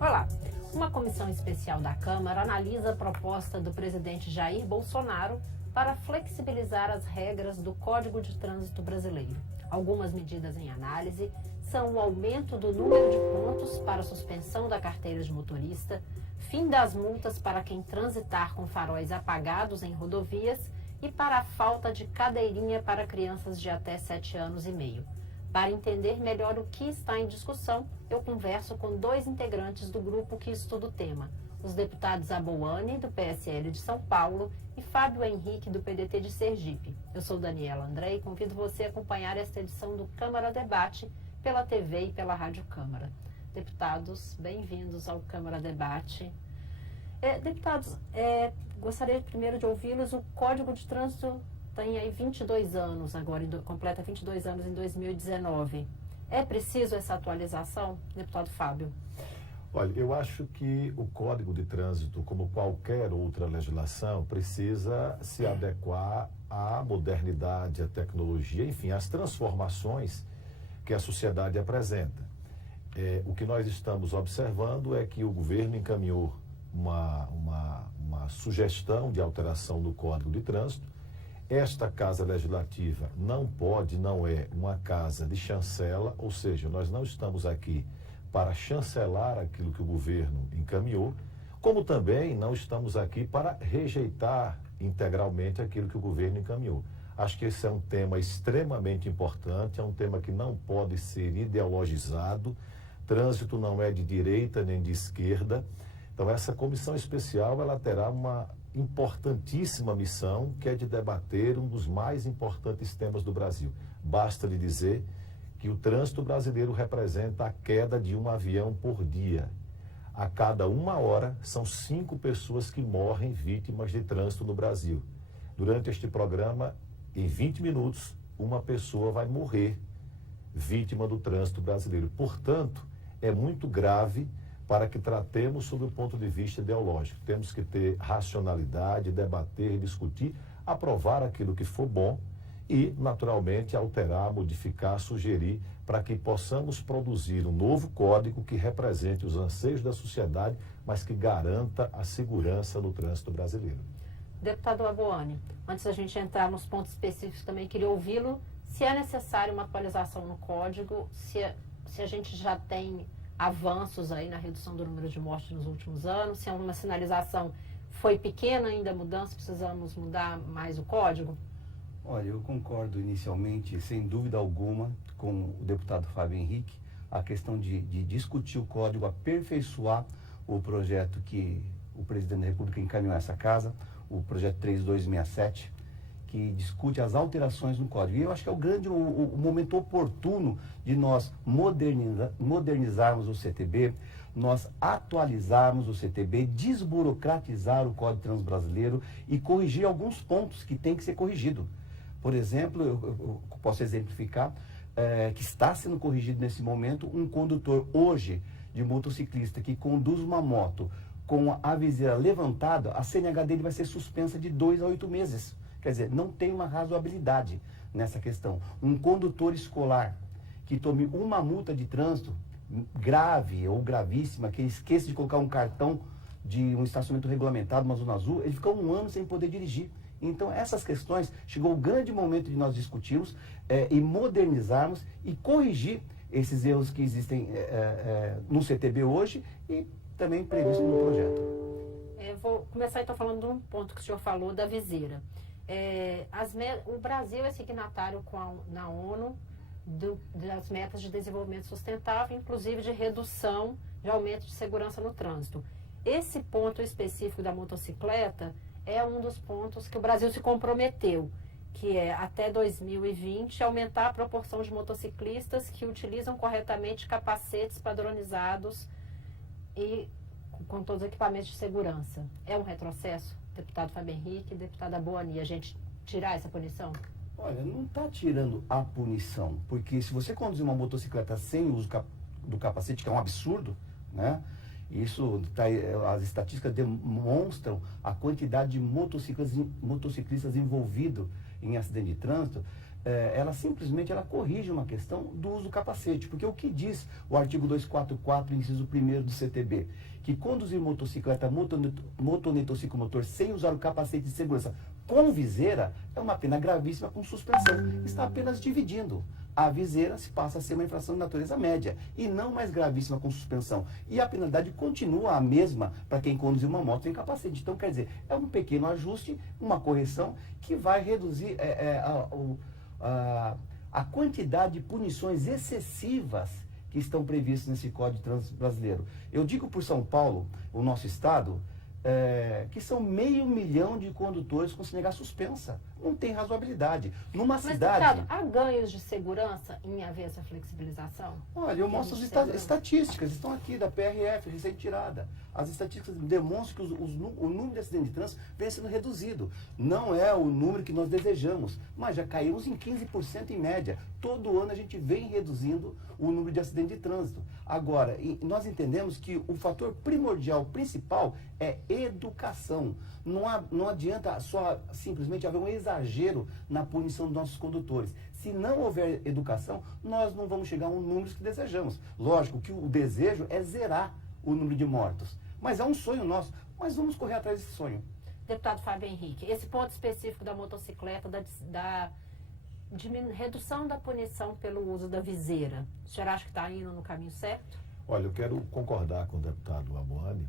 Olá, uma comissão especial da Câmara analisa a proposta do presidente Jair Bolsonaro para flexibilizar as regras do Código de Trânsito Brasileiro. Algumas medidas em análise são o aumento do número de pontos para suspensão da carteira de motorista, fim das multas para quem transitar com faróis apagados em rodovias e para a falta de cadeirinha para crianças de até 7 anos e meio. Para entender melhor o que está em discussão, eu converso com 2 integrantes do grupo que estuda o tema, os deputados Aboane, do PSL de São Paulo, e Fábio Henrique, do PDT de Sergipe. Eu sou Daniela André e convido você a acompanhar esta edição do Câmara Debate pela TV e pela Rádio Câmara. Deputados, bem-vindos ao Câmara Debate. Deputados, gostaria primeiro de ouvi-los. O Código de Trânsito tem aí 22 anos agora, completa 22 anos em 2019. É preciso essa atualização, deputado Fábio? Olha, eu acho que o Código de Trânsito, como qualquer outra legislação, precisa se adequar à modernidade, à tecnologia, enfim, às transformações que a sociedade apresenta. O que nós estamos observando é que o governo encaminhou uma sugestão de alteração no Código de Trânsito. Esta Casa Legislativa não é uma casa de chancela, ou seja, nós não estamos aqui para chancelar aquilo que o governo encaminhou, como também não estamos aqui para rejeitar integralmente aquilo que o governo encaminhou. Acho que esse é um tema extremamente importante, é um tema que não pode ser ideologizado. Trânsito não é de direita nem de esquerda. Então, essa comissão especial ela terá uma importantíssima missão, que é de debater um dos mais importantes temas do Brasil. Basta lhe dizer que o trânsito brasileiro representa a queda de um avião por dia. A cada 1 hora, são 5 pessoas que morrem vítimas de trânsito no Brasil. Durante este programa, em 20 minutos, uma pessoa vai morrer vítima do trânsito brasileiro. Portanto, é muito grave para que tratemos sob o ponto de vista ideológico. Temos que ter racionalidade, debater, discutir, aprovar aquilo que for bom e, naturalmente, alterar, modificar, sugerir para que possamos produzir um novo código que represente os anseios da sociedade, mas que garanta a segurança no trânsito brasileiro. Deputado Aboane, antes da gente entrar nos pontos específicos, também queria ouvi-lo se é necessário uma atualização no código, se a gente já tem avanços aí na redução do número de mortes nos últimos anos, se é uma sinalização foi pequena ainda a mudança, precisamos mudar mais o código? Olha, eu concordo inicialmente, sem dúvida alguma, com o deputado Fábio Henrique, a questão de discutir o código, aperfeiçoar o projeto que o presidente da República encaminhou a essa casa, o projeto 3267, que discute as alterações no código. E eu acho que é o momento oportuno de nós modernizarmos o CTB, nós atualizarmos o CTB, desburocratizar o Código de Trânsito Brasileiro e corrigir alguns pontos que tem que ser corrigido. Por exemplo, eu posso exemplificar que está sendo corrigido nesse momento um condutor hoje de motociclista que conduz uma moto com a viseira levantada, a CNH dele vai ser suspensa de 2 a 8 meses. Quer dizer, não tem uma razoabilidade nessa questão. Um condutor escolar que tome uma multa de trânsito grave ou gravíssima, que ele esqueça de colocar um cartão de um estacionamento regulamentado, uma zona azul, ele fica 1 ano sem poder dirigir. Então, essas questões, chegou o grande momento de nós discutirmos e modernizarmos e corrigir esses erros que existem no CTB hoje e também previsto no projeto. Vou começar então falando de um ponto que o senhor falou, da viseira. O Brasil é signatário na ONU das metas de desenvolvimento sustentável, inclusive de redução de aumento de segurança no trânsito. Esse ponto específico da motocicleta é um dos pontos que o Brasil se comprometeu, que é até 2020 aumentar a proporção de motociclistas que utilizam corretamente capacetes padronizados e com todos os equipamentos de segurança. É um retrocesso, deputado Fábio Henrique, deputada Aboane, a gente tirar essa punição? Olha, não está tirando a punição, porque se você conduzir uma motocicleta sem uso do capacete, que é um absurdo, né? Isso, as estatísticas demonstram a quantidade de motociclistas envolvidos em acidente de trânsito. ela simplesmente corrige uma questão do uso do capacete. Porque o que diz o artigo 244, inciso 1º do CTB? Que conduzir motocicleta, motoneta ou ciclomotor sem usar o capacete de segurança com viseira é uma pena gravíssima com suspensão. Está apenas dividindo. A viseira se passa a ser uma infração de natureza média e não mais gravíssima com suspensão. E a penalidade continua a mesma para quem conduzir uma moto sem capacete. Então, quer dizer, é um pequeno ajuste, uma correção que vai reduzir a quantidade de punições excessivas que estão previstas nesse Código de Trânsito brasileiro. Eu digo por São Paulo, o nosso estado, que são 500 mil de condutores com CNH suspensa. Não tem razoabilidade. Numa cidade... Deputado, há ganhos de segurança em haver essa flexibilização? Olha, eu mostro as estatísticas, estão aqui da PRF, recém-tirada. As estatísticas demonstram que o número de acidentes de trânsito vem sendo reduzido. Não é o número que nós desejamos, mas já caímos em 15% em média. Todo ano a gente vem reduzindo o número de acidentes de trânsito. Agora, nós entendemos que o fator primordial, principal, é educação. Não adianta só simplesmente haver um exagero na punição dos nossos condutores. Se não houver educação, nós não vamos chegar a um número que desejamos. Lógico que o desejo é zerar o número de mortos. Mas é um sonho nosso. Mas vamos correr atrás desse sonho. Deputado Fábio Henrique, esse ponto específico da motocicleta, da redução da punição pelo uso da viseira, o senhor acha que está indo no caminho certo? Olha, eu quero concordar com o deputado Amoane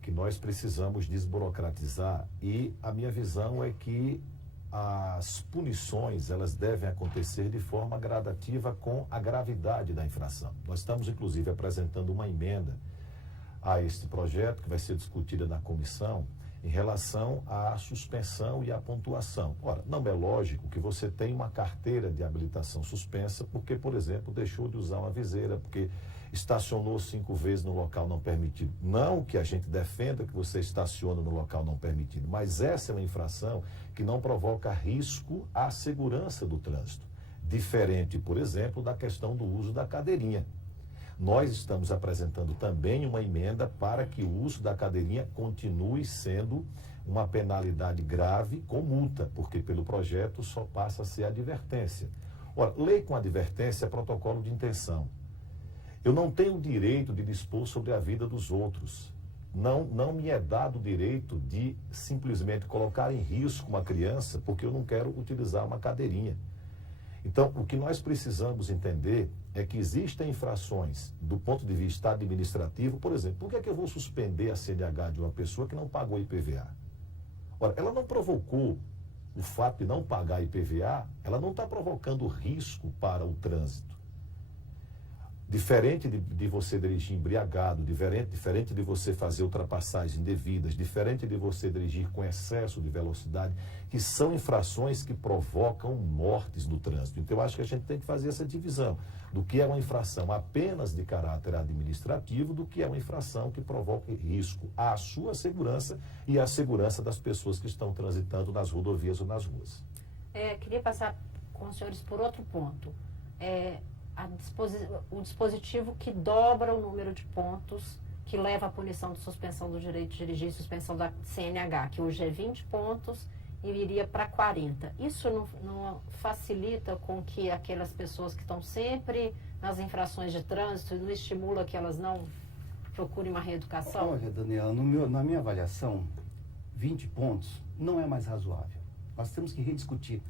que nós precisamos desburocratizar e a minha visão é que as punições, elas devem acontecer de forma gradativa com a gravidade da infração. Nós estamos, inclusive, apresentando uma emenda a este projeto que vai ser discutida na comissão em relação à suspensão e à pontuação. Ora, não é lógico que você tenha uma carteira de habilitação suspensa porque, por exemplo, deixou de usar uma viseira, porque estacionou 5 vezes no local não permitido. Não que a gente defenda que você estacione no local não permitido, mas essa é uma infração que não provoca risco à segurança do trânsito. Diferente, por exemplo, da questão do uso da cadeirinha. Nós estamos apresentando também uma emenda para que o uso da cadeirinha continue sendo uma penalidade grave com multa, porque pelo projeto só passa a ser advertência. Ora, lei com advertência é protocolo de intenção. Eu não tenho o direito de dispor sobre a vida dos outros. Não me é dado o direito de simplesmente colocar em risco uma criança porque eu não quero utilizar uma cadeirinha. Então, o que nós precisamos entender é que existem infrações do ponto de vista administrativo. Por exemplo, por que eu vou suspender a CNH de uma pessoa que não pagou IPVA? Ora, ela não provocou o fato de não pagar IPVA, ela não está provocando risco para o trânsito. Diferente de você dirigir embriagado, diferente de você fazer ultrapassagens indevidas, diferente de você dirigir com excesso de velocidade, que são infrações que provocam mortes no trânsito. Então, eu acho que a gente tem que fazer essa divisão do que é uma infração apenas de caráter administrativo, do que é uma infração que provoca risco à sua segurança e à segurança das pessoas que estão transitando nas rodovias ou nas ruas. Queria passar com os senhores por outro ponto. O dispositivo que dobra o número de pontos que leva à punição de suspensão do direito de dirigir e suspensão da CNH, que hoje é 20 pontos e iria para 40. Isso não facilita com que aquelas pessoas que estão sempre nas infrações de trânsito, não estimula que elas não procurem uma reeducação? Olha, Daniela, na minha avaliação, 20 pontos não é mais razoável. Nós temos que rediscutir.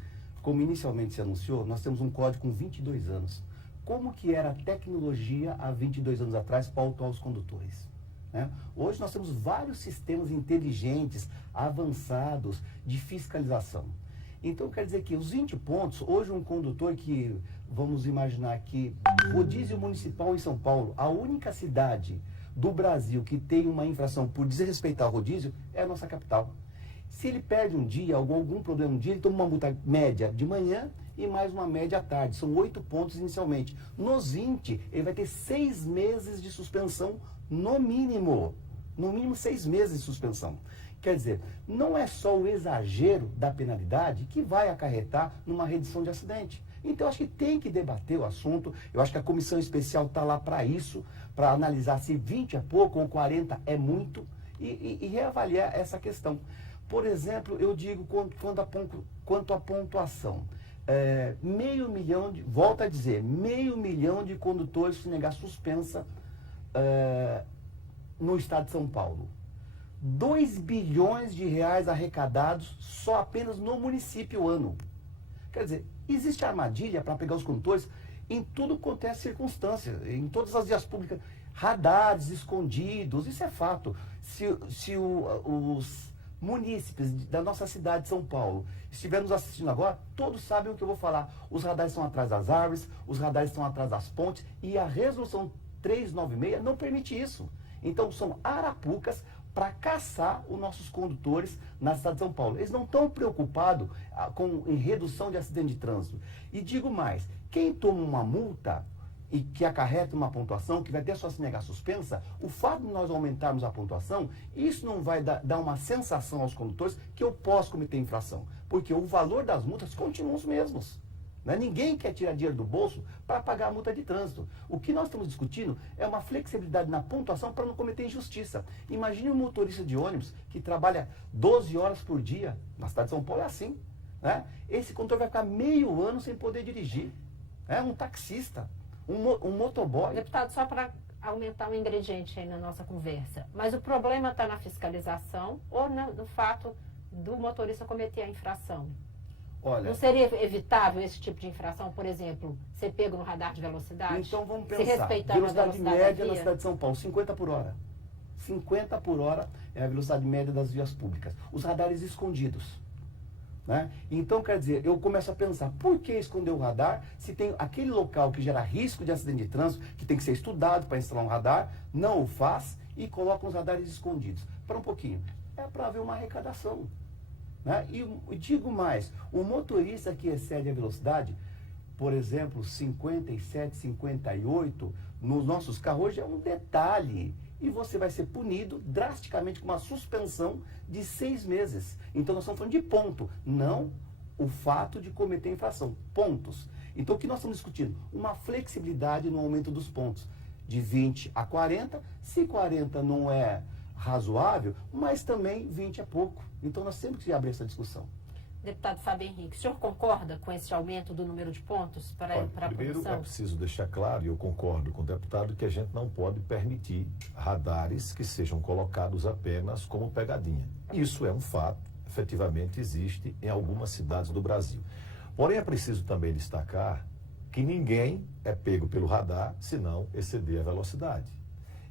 Como inicialmente se anunciou, nós temos um código com 22 anos. Como que era a tecnologia há 22 anos atrás para autuar os condutores? Né? Hoje nós temos vários sistemas inteligentes, avançados, de fiscalização. Então, quer dizer que os 20 pontos, hoje um condutor que, vamos imaginar que rodízio municipal em São Paulo, a única cidade do Brasil que tem uma infração por desrespeitar o rodízio é a nossa capital. Se ele perde um dia, algum problema um dia, ele toma uma multa média de manhã e mais uma média à tarde. São 8 pontos inicialmente. Nos 20, ele vai ter 6 meses de suspensão no mínimo. No mínimo 6 meses de suspensão. Quer dizer, não é só o exagero da penalidade que vai acarretar numa redução de acidente. Então, eu acho que tem que debater o assunto. Eu acho que a comissão especial está lá para isso, para analisar se 20 é pouco ou 40 é muito e reavaliar essa questão. Por exemplo, eu digo quanto à pontuação. meio milhão volto a dizer, meio milhão de condutores se negar suspensa no estado de São Paulo. 2 bilhões de reais arrecadados só apenas no município ano. Quer dizer, existe armadilha para pegar os condutores em tudo quanto é circunstância, em todas as vias públicas, radares escondidos, isso é fato. Se os munícipes da nossa cidade de São Paulo estiverem nos assistindo agora, todos sabem o que eu vou falar. Os radares estão atrás das árvores, os radares estão atrás das pontes, e a resolução 396 não permite isso. Então são arapucas para caçar os nossos condutores na cidade de São Paulo. Eles não estão preocupados em redução de acidente de trânsito. E digo mais, quem toma uma multa e que acarreta uma pontuação, que vai ter sua CNH suspensa, o fato de nós aumentarmos a pontuação, isso não vai dar uma sensação aos condutores que eu posso cometer infração, porque o valor das multas continua os mesmos. Né? Ninguém quer tirar dinheiro do bolso para pagar a multa de trânsito. O que nós estamos discutindo é uma flexibilidade na pontuação para não cometer injustiça. Imagine um motorista de ônibus que trabalha 12 horas por dia. Na cidade de São Paulo é assim. Né? Esse condutor vai ficar meio ano sem poder dirigir. Um taxista, um motoboy. Deputado, só para aumentar um ingrediente aí na nossa conversa, mas o problema está na fiscalização ou no fato do motorista cometer a infração? Olha, não seria evitável esse tipo de infração, por exemplo, ser pego no radar de velocidade? Então vamos se pensar, respeitando velocidade a velocidade média da na via? cidade de São Paulo, 50 por hora. 50 por hora é a velocidade média das vias públicas. Os radares escondidos. Né? Então, quer dizer, eu começo a pensar, por que esconder o radar se tem aquele local que gera risco de acidente de trânsito, que tem que ser estudado para instalar um radar, não o faz e coloca os radares escondidos? Para um pouquinho, é para haver uma arrecadação. Né? E digo mais, o motorista que excede a velocidade, por exemplo, 57, 58, nos nossos carros, hoje é um detalhe. E você vai ser punido drasticamente com uma suspensão de 6 meses. Então nós estamos falando de ponto, não o fato de cometer infração. Pontos. Então o que nós estamos discutindo? Uma flexibilidade no aumento dos pontos. De 20 a 40, se 40 não é razoável, mas também 20 é pouco. Então nós temos que abrir essa discussão. Deputado Fábio Henrique, o senhor concorda com esse aumento do número de pontos para a primeiro, punição? é preciso deixar claro, e eu concordo com o deputado, que a gente não pode permitir radares que sejam colocados apenas como pegadinha. Isso é um fato, efetivamente existe em algumas cidades do Brasil. Porém, é preciso também destacar que ninguém é pego pelo radar se não exceder a velocidade.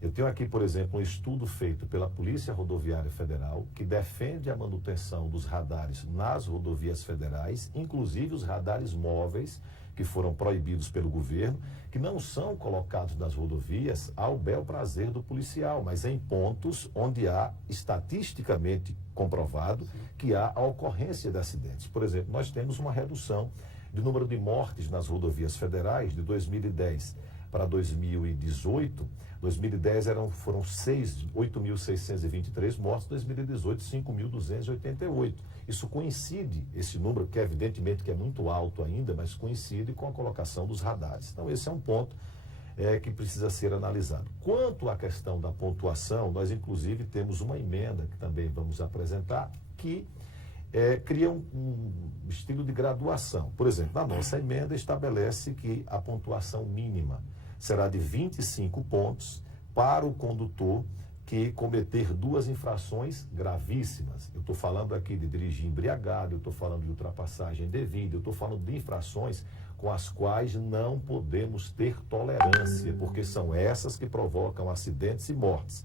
Eu tenho aqui, por exemplo, um estudo feito pela Polícia Rodoviária Federal que defende a manutenção dos radares nas rodovias federais, inclusive os radares móveis que foram proibidos pelo governo, que não são colocados nas rodovias ao bel prazer do policial, mas em pontos onde há estatisticamente comprovado que há a ocorrência de acidentes. Por exemplo, nós temos uma redução do número de mortes nas rodovias federais de 2010 para 2018. 2010 foram 8.623 mortos, 2018 5.288. Isso coincide, esse número, que evidentemente que é muito alto ainda, mas coincide com a colocação dos radares. Então esse é um ponto que precisa ser analisado. Quanto à questão da pontuação, nós inclusive temos uma emenda que também vamos apresentar, que cria um estilo de graduação. Por exemplo, a nossa emenda estabelece que a pontuação mínima será de 25 pontos para o condutor que cometer 2 infrações gravíssimas. Eu estou falando aqui de dirigir embriagado, eu estou falando de ultrapassagem indevida, eu estou falando de infrações com as quais não podemos ter tolerância, porque são essas que provocam acidentes e mortes.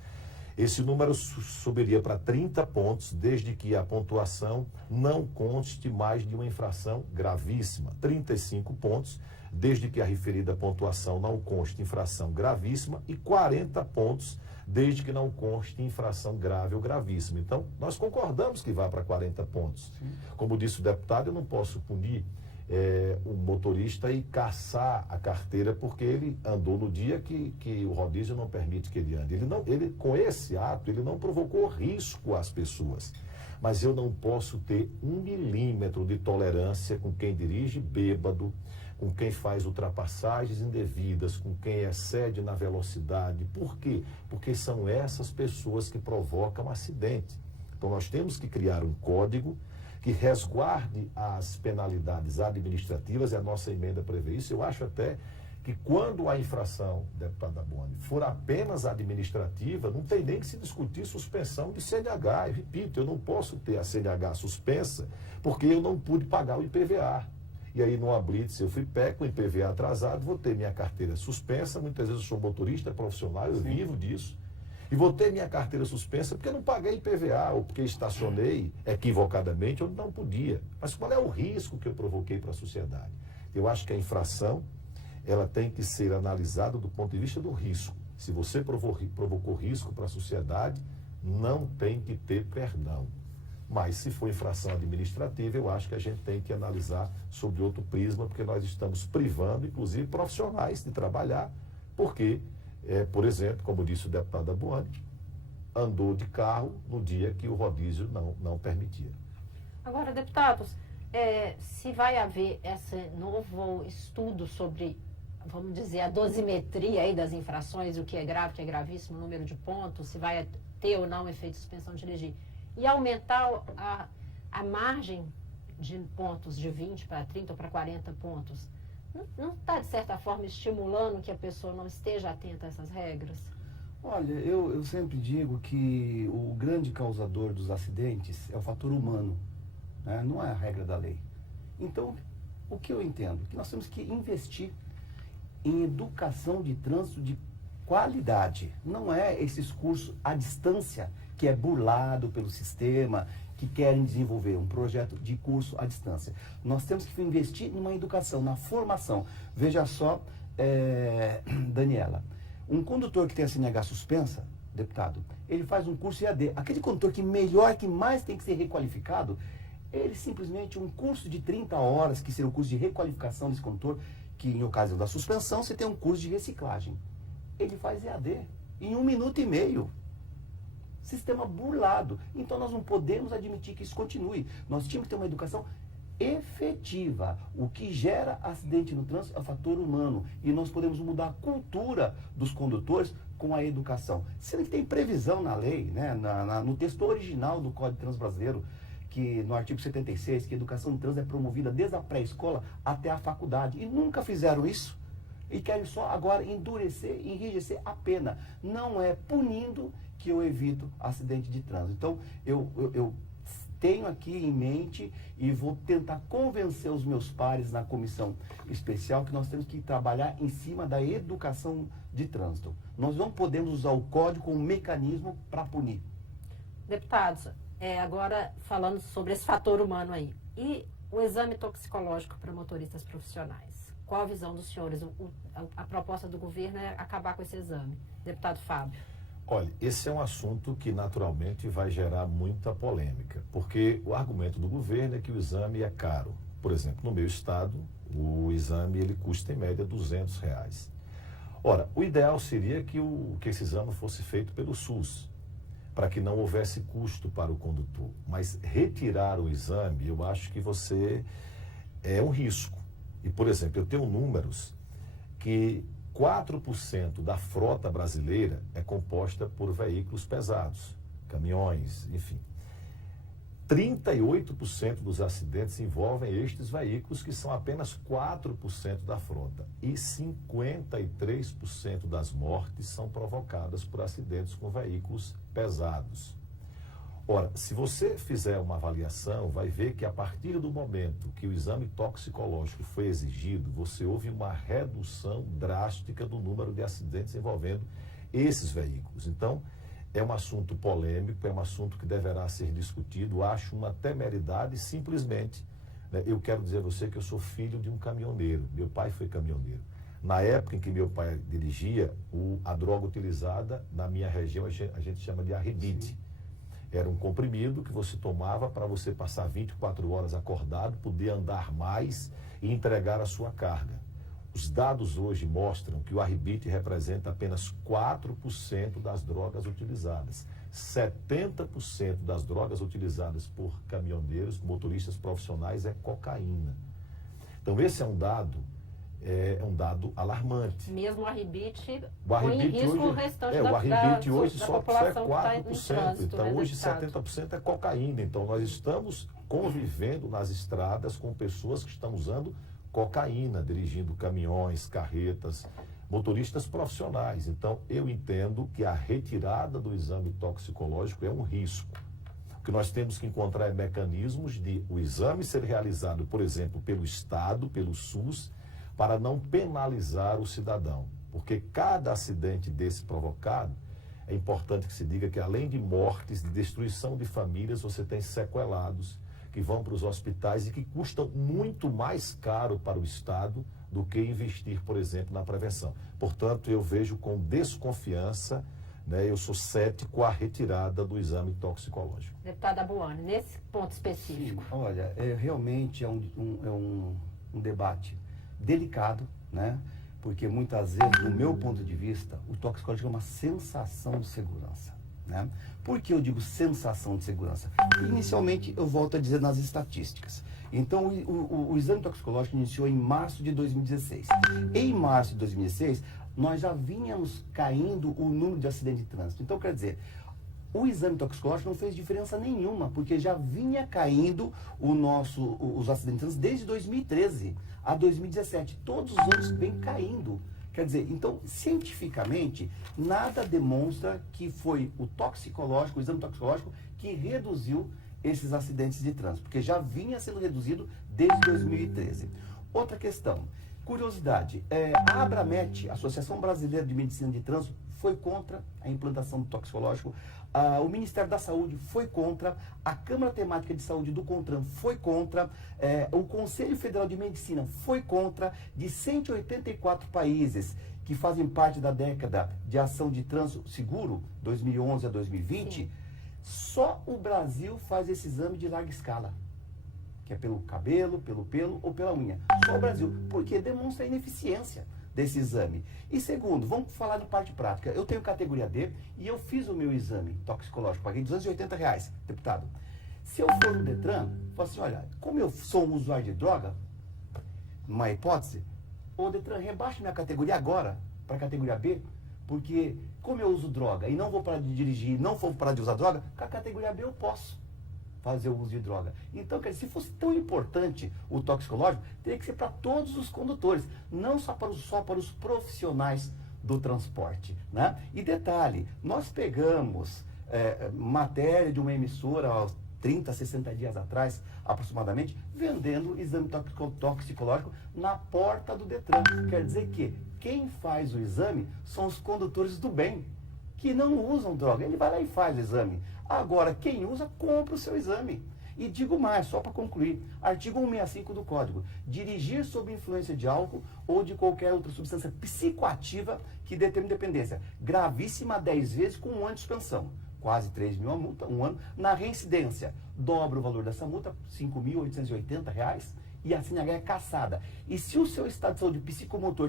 Esse número subiria para 30 pontos, desde que a pontuação não conste mais de uma infração gravíssima. 35 pontos, desde que a referida pontuação não conste infração gravíssima, e 40 pontos, desde que não conste infração grave ou gravíssima. Então, nós concordamos que vá para 40 pontos. Sim. Como disse o deputado, eu não posso punir um motorista e caçar a carteira porque ele andou no dia que o rodízio não permite que ele ande. Ele, com esse ato, ele não provocou risco às pessoas. Mas eu não posso ter 1 milímetro de tolerância com quem dirige bêbado, com quem faz ultrapassagens indevidas, com quem excede na velocidade. Por quê? Porque são essas pessoas que provocam acidente. Então nós temos que criar um código que resguarde as penalidades administrativas, e a nossa emenda prevê isso. Eu acho até que quando a infração, deputada Boni, for apenas administrativa, não tem nem que se discutir suspensão de CNH. Eu repito, eu não posso ter a CNH suspensa porque eu não pude pagar o IPVA. E aí, numa blitz, eu fui pego com o IPVA atrasado, vou ter minha carteira suspensa. Muitas vezes eu sou motorista profissional, eu vivo disso. E vou ter minha carteira suspensa porque eu não paguei IPVA ou porque estacionei equivocadamente onde não podia. Mas qual é o risco que eu provoquei para a sociedade? Eu acho que a infração, ela tem que ser analisada do ponto de vista do risco. Se você provocou risco para a sociedade, não tem que ter perdão. Mas se for infração administrativa, eu acho que a gente tem que analisar sob outro prisma, porque nós estamos privando, inclusive, profissionais de trabalhar, porque, por exemplo, como disse o deputado Abuane, andou de carro no dia que o rodízio não permitia. Agora, deputados, se vai haver esse novo estudo sobre, vamos dizer, a dosimetria aí das infrações, o que é grave, o que é gravíssimo, o número de pontos, se vai ter ou não efeito de suspensão de dirigir, e aumentar a margem de pontos de 20 para 30 ou para 40 pontos, não está, de certa forma, estimulando que a pessoa não esteja atenta a essas regras? Olha, eu sempre digo que o grande causador dos acidentes é o fator humano, né? Não é a regra da lei. Então, o que eu entendo? Que nós temos que investir em educação de trânsito de qualidade. Não é esses cursos à distância que é burlado pelo sistema, que querem desenvolver um projeto de curso à distância. Nós temos que investir numa educação, na formação. Veja só, Daniela, um condutor que tem a CNH suspensa, deputado, ele faz um curso EAD. Aquele condutor que melhor, que mais tem que ser requalificado, ele simplesmente, um curso de 30 horas, que seria um curso de requalificação desse condutor, que em ocasião da suspensão, você tem um curso de reciclagem. Ele faz EAD em 1 minuto e meio. Sistema burlado. Então nós não podemos admitir que isso continue. Nós tínhamos que ter uma educação efetiva. O que gera acidente no trânsito é o fator humano. E nós podemos mudar a cultura dos condutores com a educação. Sendo que tem previsão na lei, né, no texto original do Código de Trânsito Brasileiro, que no artigo 76, que a educação de trânsito é promovida desde a pré-escola até a faculdade. E nunca fizeram isso. E querem só agora endurecer, enrijecer a pena. Não é punindo que eu evito acidente de trânsito. Então, eu tenho aqui em mente e vou tentar convencer os meus pares na comissão especial que nós temos que trabalhar em cima da educação de trânsito. Nós não podemos usar o código como mecanismo para punir. Deputados, agora falando sobre esse fator humano aí, e o exame toxicológico para motoristas profissionais? Qual a visão dos senhores? A proposta do governo é acabar com esse exame. Deputado Fábio. Olha, esse é um assunto que naturalmente vai gerar muita polêmica, porque o argumento do governo é que o exame é caro. Por exemplo, no meu estado, o exame ele custa em média R$200. Ora, o ideal seria que esse exame fosse feito pelo SUS, para que não houvesse custo para o condutor. Mas retirar o exame, eu acho que é um risco. E, por exemplo, eu tenho números que 4% da frota brasileira é composta por veículos pesados, caminhões, enfim. 38% dos acidentes envolvem estes veículos, que são apenas 4% da frota. E 53% das mortes são provocadas por acidentes com veículos pesados. Ora, se você fizer uma avaliação, vai ver que a partir do momento que o exame toxicológico foi exigido, você houve uma redução drástica do número de acidentes envolvendo esses veículos. Então, é um assunto polêmico, é um assunto que deverá ser discutido. Acho uma temeridade, simplesmente, né? Eu quero dizer a você que eu sou filho de um caminhoneiro. Meu pai foi caminhoneiro. Na época em que meu pai dirigia, a droga utilizada na minha região a gente chama de arrebite. Era um comprimido que você tomava para você passar 24 horas acordado, poder andar mais e entregar a sua carga. Os dados hoje mostram que o arrebite representa apenas 4% das drogas utilizadas. 70% das drogas utilizadas por caminhoneiros, motoristas profissionais, é cocaína. Então esse é um dado é um dado alarmante. Mesmo o arribite O põe em arribite risco o hoje, restante o arribite hoje da só é população que está em 4%. trânsito, Então, né, hoje deputado? 70% é cocaína. Então, nós estamos convivendo nas estradas com pessoas que estão usando cocaína, dirigindo caminhões, carretas, motoristas profissionais. Então, eu entendo que a retirada do exame toxicológico é um risco. O que nós temos que encontrar é mecanismos de o exame ser realizado, por exemplo, pelo Estado, pelo SUS, para não penalizar o cidadão. Porque cada acidente desse provocado, é importante que se diga que além de mortes, de destruição de famílias, você tem sequelados que vão para os hospitais e que custam muito mais caro para o Estado do que investir, por exemplo, na prevenção. Portanto, eu vejo com desconfiança, né, eu sou cético à retirada do exame toxicológico. Deputada Boane, nesse ponto específico. Sim, olha, realmente é um debate delicado, né? Porque muitas vezes, do meu ponto de vista, o toxicológico é uma sensação de segurança, né? Por que eu digo sensação de segurança? Inicialmente, eu volto a dizer nas estatísticas. Então, o exame toxicológico iniciou em março de 2016. Em março de 2016, nós já vínhamos caindo o número de acidentes de trânsito. Então, quer dizer, o exame toxicológico não fez diferença nenhuma, porque já vinha caindo os acidentes de trânsito desde 2013 a 2017. Todos os anos vem caindo. Quer dizer, então, cientificamente, nada demonstra que foi o toxicológico, o exame toxicológico, que reduziu esses acidentes de trânsito, porque já vinha sendo reduzido desde 2013. Outra questão, curiosidade, a Abramet, Associação Brasileira de Medicina de Trânsito, foi contra a implantação do toxicológico. O Ministério da Saúde foi contra, a Câmara Temática de Saúde do CONTRAN foi contra, o Conselho Federal de Medicina foi contra, de 184 países que fazem parte da década de ação de trânsito seguro, 2011 a 2020, Sim. Só o Brasil faz esse exame de larga escala, que é pelo cabelo, pelo pelo ou pela unha. Só o Brasil, porque demonstra a ineficiência desse exame. E segundo, vamos falar de parte prática. Eu tenho categoria D e eu fiz o meu exame toxicológico, paguei R$280, deputado. Se eu for no Detran, falo assim, olha, como eu sou um usuário de droga, numa hipótese, o Detran rebaixa minha categoria agora para a categoria B, porque como eu uso droga e não vou parar de dirigir, não vou parar de usar droga, com a categoria B eu posso fazer o uso de droga. Então, quer dizer, se fosse tão importante o toxicológico, teria que ser para todos os condutores, não só para os profissionais do transporte, né? E detalhe, nós pegamos matéria de uma emissora há 30, 60 dias atrás, aproximadamente, vendendo exame toxicológico na porta do Detran. Quer dizer que quem faz o exame são os condutores do bem, que não usam droga. Ele vai lá e faz o exame. Agora, quem usa, compra o seu exame. E digo mais, só para concluir, artigo 165 do Código, dirigir sob influência de álcool ou de qualquer outra substância psicoativa que determine dependência, gravíssima 10 vezes com 1 ano de suspensão, quase 3 mil a multa, 1 ano, na reincidência, dobra o valor dessa multa, R$5.880, e a CNH é cassada. E se o seu estado de saúde psicomotor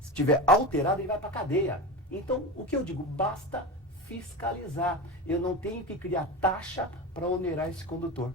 estiver alterado, ele vai para a cadeia. Então, o que eu digo, basta fiscalizar. Eu não tenho que criar taxa para onerar esse condutor.